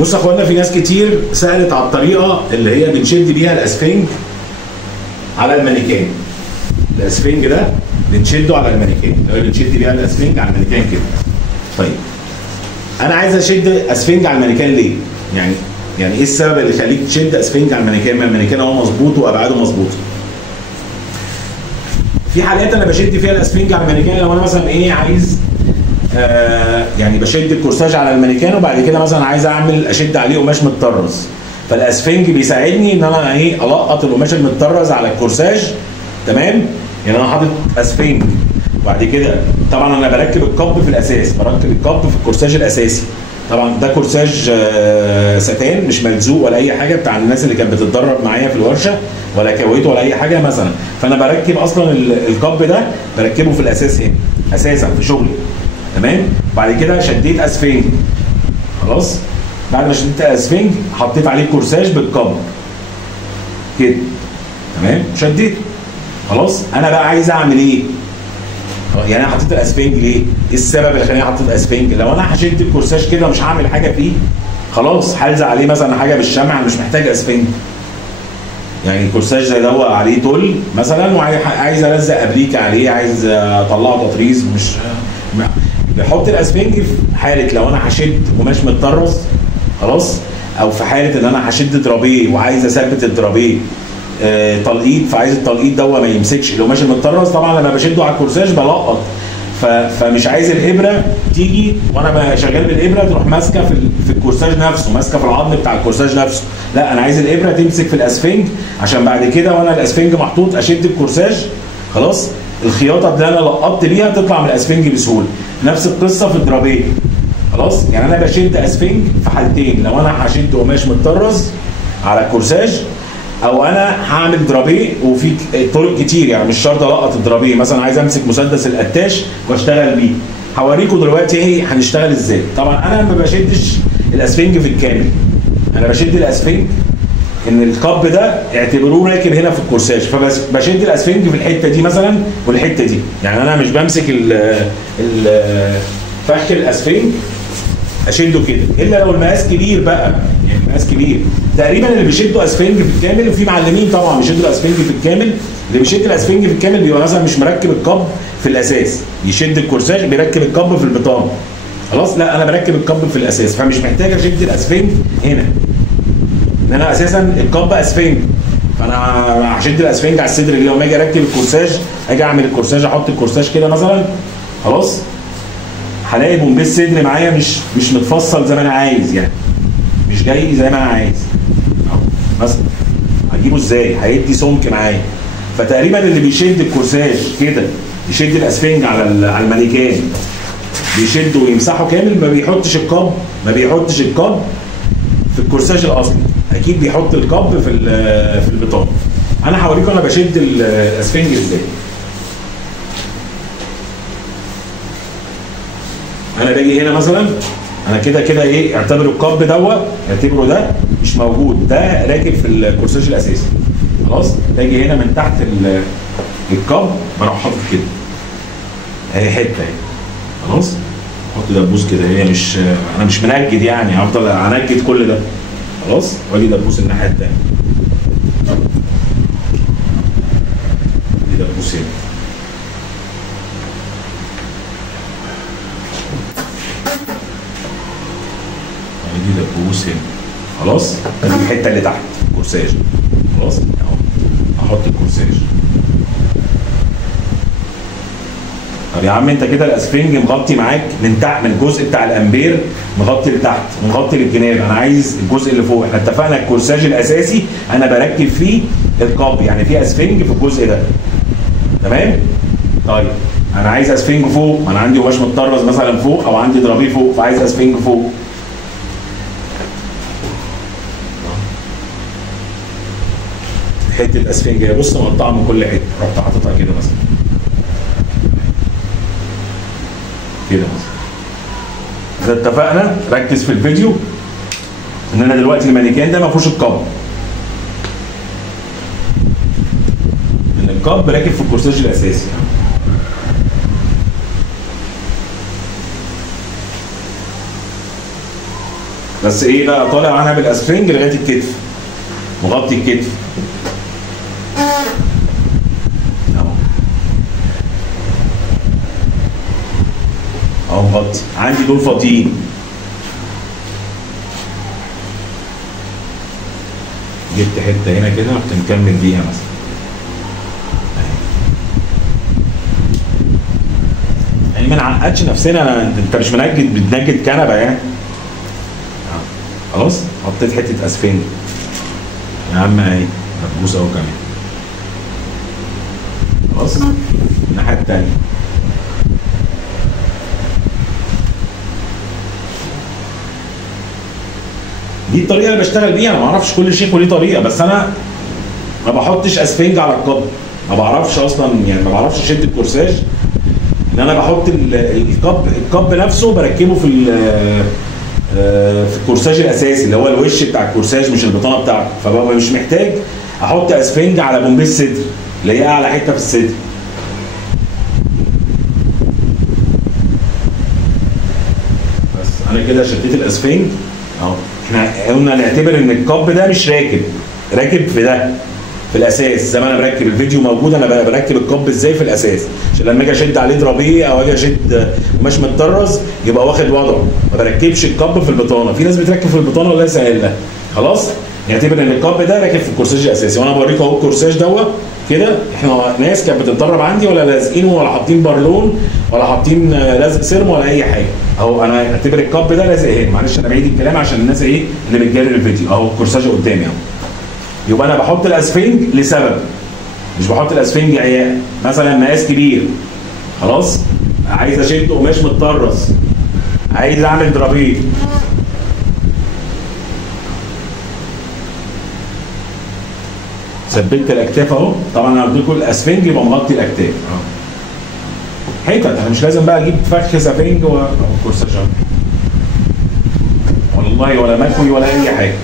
بص يا اخوانا، في ناس كتير سالت على الطريقه اللي هي بنشد بيها الاسفنج على المانيكان. الاسفنج ده بنشده على المانيكان، اللي بنشد بيها الاسفنج على المانيكان كده. طيب انا عايز اشد اسفنج على المانيكان ليه؟ يعني ايه السبب اللي يخليك تشد اسفنج على المانيكان؟ ما المانيكان هو مظبوط وابعاده مظبوطه. في حالات انا بشد فيها الاسفنج على المانيكان لو انا مثلا ايه عايز يعني بشد الكورساج على المانيكان وبعد كده مثلا عايز اشد عليه قماش متطرز، فالاسفنج بيساعدني ان انا ايه القط القماش المتطرز على الكورساج. تمام؟ يعني انا حاطط اسفنج وبعد كده طبعا انا بركب الكب في الاساس، بركب الكب في الكورساج الاساسي. طبعا ده كورساج ستان مش ملزوق ولا اي حاجه، بتاع الناس اللي كانت بتتدرب معايا في الورشه، ولا كويته ولا اي حاجه مثلا. فانا بركب اصلا الكب ده بركبه في الاساس هنا اساسا في شغلي. تمام؟ بعد كده شديت اسفنج، خلاص. بعد ما شديت اسفنج حطيت عليه الكورساج بالكب كده. تمام؟ شديته خلاص. انا بقى عايز اعمل ايه؟ يعني انا حطيت الاسفنج ليه؟ ايه السبب اللي خلاني احط الاسفنج؟ لو انا هشد الكورساج كده مش هعمل حاجه فيه، خلاص هلزق عليه مثلا حاجه بالشمع، مش محتاج اسفنج. يعني الكورساج زي ده عليه تل مثلا وعايز الزق ابريك عليه، عايز اطلعه تطريز، مش بحط الاسفنج في حاله لو انا هشد قماش متطرز، خلاص، او في حاله ان انا هشد درابيه وعايز اثبت الدرابيه تلقيط، فعايز التلقيط ده ما يمسكش القماش المتطرز. طبعا لما بشده على الكورساج بلقط، فمش عايز الابره تيجي وانا شغال بالابره تروح ماسكه في الكورساج نفسه، ماسكه في العظم بتاع الكورساج نفسه. لا، انا عايز الابره تمسك في الاسفنج عشان بعد كده وانا الاسفنج محطوط اشد الكورساج، خلاص، الخياطه اللي انا لقطت بيها تطلع من الاسفنج بسهوله. نفس القصه في الدرابيه، خلاص. يعني انا بشد اسفنج في حالتين، لو انا هشد قماش متطرز على الكورساج، او انا هعمل درابيه. وفي طرق كتير، يعني مش شرط القط الدرابيه، مثلا عايز امسك مسدس القتاش واشتغل بيه. هوريكم دلوقتي ايه هنشتغل ازاي. طبعا انا ما بشدش الاسفنج في الكامل، انا بشد الاسفنج ان الكب ده اعتبروه راكب هنا في الكورساج، فبشد الاسفنج في الحته دي مثلا والحته دي. يعني انا مش بمسك فك الاسفنج اشده كده، الا لو المقاس كبير بقى. يعني المقاس كبير تقريبا اللي بيشدوا اسفنج في الكامل، وفي معلمين طبعا بيشدوا الاسفنج في الكامل. اللي بيشد الاسفنج في الكامل بيبقى مثلا مش مركب الكب في الاساس، يشد الكورساج بيركب الكب في البطانه، خلاص. لا، انا بركب الكب في الاساس، فمش محتاج اشد الاسفنج هنا، ان انا اساسا الكب اسفنج، فانا هشد الاسفنج على الصدر كده. لما اجي اركب الكورساج، اجي اعمل الكورساج، احط الكورساج كده مثلا، خلاص، هلاقي بومبيس صدر معايا مش متفصل زي ما انا عايز، يعني مش جاي زي ما انا عايز. مثلا هجيبه ازاي؟ هيدي سمك معايا. فتقريبا اللي بيشد الكورساج كده، يشد الاسفنج على المانيكان، بيشده ويمسحه كامل، ما بيحطش الكب في الكورساج الاصلي، اكيد بيحط الكب في البطانه. انا هوريكم انا بشد الاسفنج ازاي. انا باجي هنا مثلا، انا كده ايه، اعتبروا الكب اعتبروا ده مش موجود، ده راكب في الكورساج الاساسي، خلاص. باجي هنا من تحت الكب بروح حاطط كده اهي حته اهي، خلاص. احط دبوس كده، هي مش انا مش منجد يعني، هفضل انجد كل ده، خلاص. واجي دبوس الناحيه الثانيه، دي دبوس هنا، دي دبوس هنا، خلاص. دي الحته اللي تحت الكورساج، خلاص. اهو احط الكورساج. طب يا عم انت كده الاسفنج مغطي معاك من تحت، من الجزء بتاع الامبير مغطي لتحت ومغطي للجناب، انا عايز الجزء اللي فوق. احنا اتفقنا الكورساج الاساسي انا بركب فيه الكاب، يعني فيه اسفنج في الجزء ده، تمام؟ طيب انا عايز اسفنج فوق، انا عندي قماش متطرز مثلا فوق، او عندي درابيه فوق، فعايز اسفنج فوق. حته اسفنج هي، بص، مقطعه من كل حته، رحت حاططها كده مثلا كده مثلا. اذا اتفقنا، ركز في الفيديو ان انا دلوقتي المانيكان ده ما فيهوش الكب، ان الكب راكب في الكورساج الاساسي. بس ايه بقى، طالع عنها بالاسفنج لغايه الكتف، مغطي الكتف اهو مغطي. عندي دول فاضيين، جبت حته هنا كده رحت مكمل بيها مثلا. يعني ما نعقدش نفسنا، انت مش بتنجد كنبه يعني. خلاص حطيت حته اسفنج يا عم اهي، هتبوس اهو كمان. خلاص الناحيه الثانيه دي الطريقه اللي بشتغل بيها. انا ما اعرفش كل شيء وليه طريقه، بس انا ما بحطش اسفنج على القب، ما بعرفش اصلا يعني، ما بعرفش اشد الكورساج. ان انا بحط القب نفسه بركبه في الكورساج الاساسي اللي هو الوش بتاع الكورساج مش البطانه بتاعته، فببقى مش محتاج احط اسفنج على بومبيس صدر اللي هي اعلى حته في الصدر. بس انا كده شديت الاسفنج اهو. احنا قلنا نعتبر ان القب ده مش راكب في ده في الاساس زي ما انا بركب. الفيديو موجود انا بركب القب ازاي في الاساس، عشان لما اجي اشد عليه درابيه او اجي اشد قماش متطرز يبقى واخد وضعه. ما بركبش القب في البطانه. في ناس بتركب في البطانه ولا سهل لها. خلاص نعتبر ان القب ده راكب في الكورساج الاساسي. وانا بوريكم اهو الكورساج دوت كده. احنا ناس كانت بتتدرب عندي ولا لازقينه ولا حاطين بارلون ولا حاطين لازق سيرم ولا اي حاجه. اهو انا اعتبر القب ده لازق هنا. معلش انا بعيد الكلام عشان الناس ايه اللي بتجري الفيديو. اهو الكورساج قدامي اهو. يبقى انا بحط الاسفنج لسبب، مش بحط الاسفنج عياء. مثلا مقاس كبير خلاص، عايز اشد قماش متطرز، عايز اعمل درابيه، ثبت الاكتاف اهو. طبعا انا قلت لكم الاسفنج يبقى مغطي الاكتاف اهو. حتت انا مش لازم بقى اجيب فخ سفنج كورساج والله ولا مكوي ولا اي حاجه.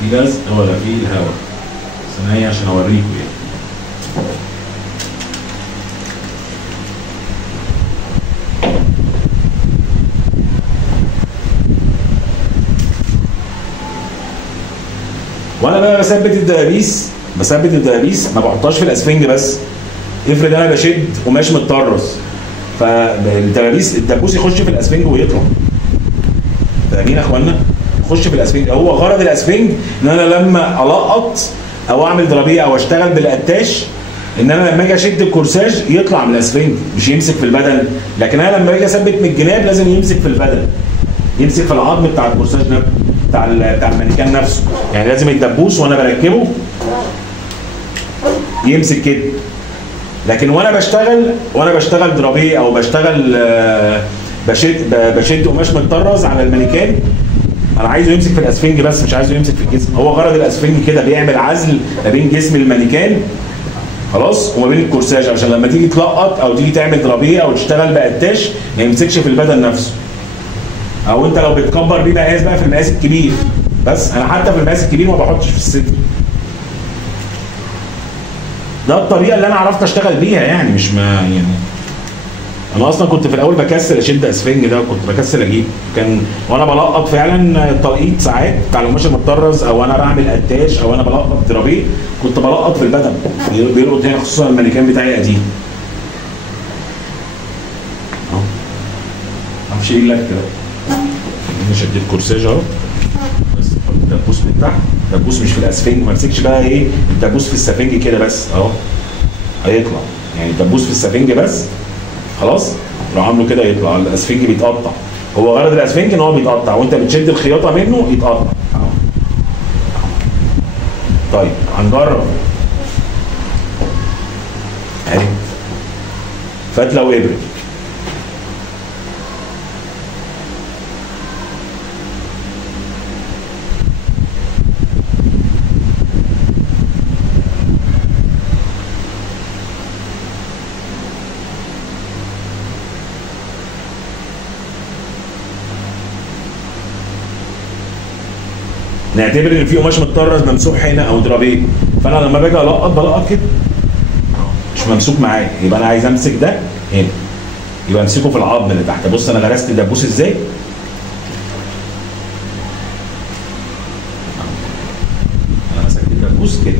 في لزق ولا في الهواء؟ بس انا هي عشان اوريكم يعني. وانا بقى بثبت الدبابيس ما بحطهاش في الاسفنج بس. افرض انا بشد قماش متطرز الدبوس يخش في الاسفنج ويطلع. فاهمين يا اخوانا؟ يخش في الاسفنج. هو غرض الاسفنج ان انا لما القط او اعمل درابيه او اشتغل بالقتاش، ان انا لما اجي اشد الكورساج يطلع من الاسفنج مش يمسك في البدن. لكن انا لما اجي اثبت من الجناب لازم يمسك في البدن، يمسك في العظم بتاع الكورساج بتاع المانيكان نفسه. يعني لازم الدبوس وانا بركبه يمسك كده. لكن وانا بشتغل درابيه او بشتغل بشد قماش متطرز على المانيكان، انا عايزه يمسك في الاسفنج بس مش عايزه يمسك في الجسم. هو غرض الاسفنج كده بيعمل عزل ما بين جسم المانيكان خلاص وما بين الكورساج، عشان لما تيجي تلقط او تيجي تعمل درابيه او تشتغل بقتاش ما يمسكش في البدن نفسه. او انت لو بتكبر بيه مقاس بقى في المقاس الكبير. بس انا حتى في المقاس الكبير ما بحطش في الصدر. ده الطريقه اللي انا عرفت اشتغل بيها يعني. مش ما يعني انا اصلا كنت في الاول بكسل اشد اسفنج ده، كنت بكسل اجيب. كان وانا بلقط فعلا التلقيط ساعات بتاع القماش المتطرز او انا بعمل قتاش او انا بلقط درابيه كنت بلقط في البدن. بيلقط هنا خصوصا المانيكان بتاعي قديم اهو. معرفش ايه لك كده. انا شديت كورساج اهو. بس الدبوس من تحت، الدبوس مش في الاسفنج. ما امسكش بقى ايه الدبوس في السفنج كده بس اهو هيطلع. يعني الدبوس في السفنج بس خلاص لو عامله كده يطلع. الاسفنج بيتقطع. هو غرض الاسفنج ان هو بيتقطع وانت بتشد الخياطه منه يتقطع اهو. طيب هنجرب اهي فتله وابره. نعتبر ان في قماش متطرز ممسوح هنا او درابيه، فانا لما باجي القط بلقط كده مش ممسوك معايا، يبقى انا عايز امسك ده هنا، يبقى امسكه في العظم اللي تحت. بص انا غرست الدبوس ازاي، انا مسكت الدبوس كده،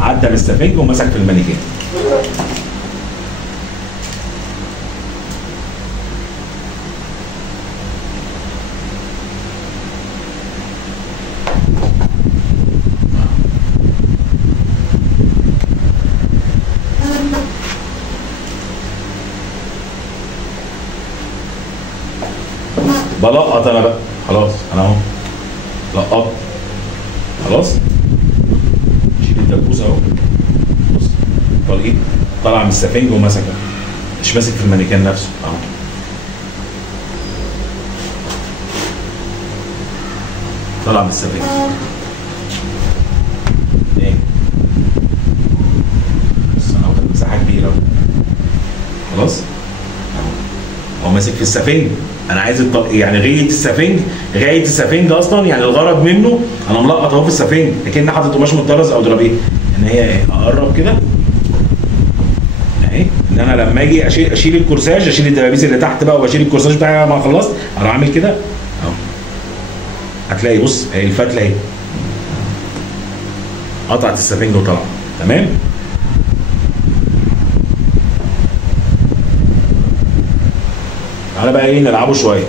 عدى من السفنج ومسك في المانيكان. بلقط انا بقى خلاص، انا اهو لقط خلاص. شيل الدبوس اهو، بص طالع طالع من السفنج ومسك، مش ماسك في المانيكان نفسه اهو. طالع من السفنج ايه، بص انا واخد مساحه كبيره اهو خلاص اهو. هو ماسك في السفنج، انا عايز يعني غايه السفنج اصلا، يعني الغرض منه انا ملقط اهو في السفنج لكن حاطط قماش متطرز او درابيه، ان هي ايه اقرب كده اهي، ان انا لما اجي اشيل الكورساج، اشيل الدبابيس اللي تحت بقى واشيل الكورساج بتاعي ما خلصت، اروح اعمل كده اهو. هتلاقي بص اهي الفتله اهي قطعت السفنج وطلع تمام. تعالى بقى ايه نلعبه شويه.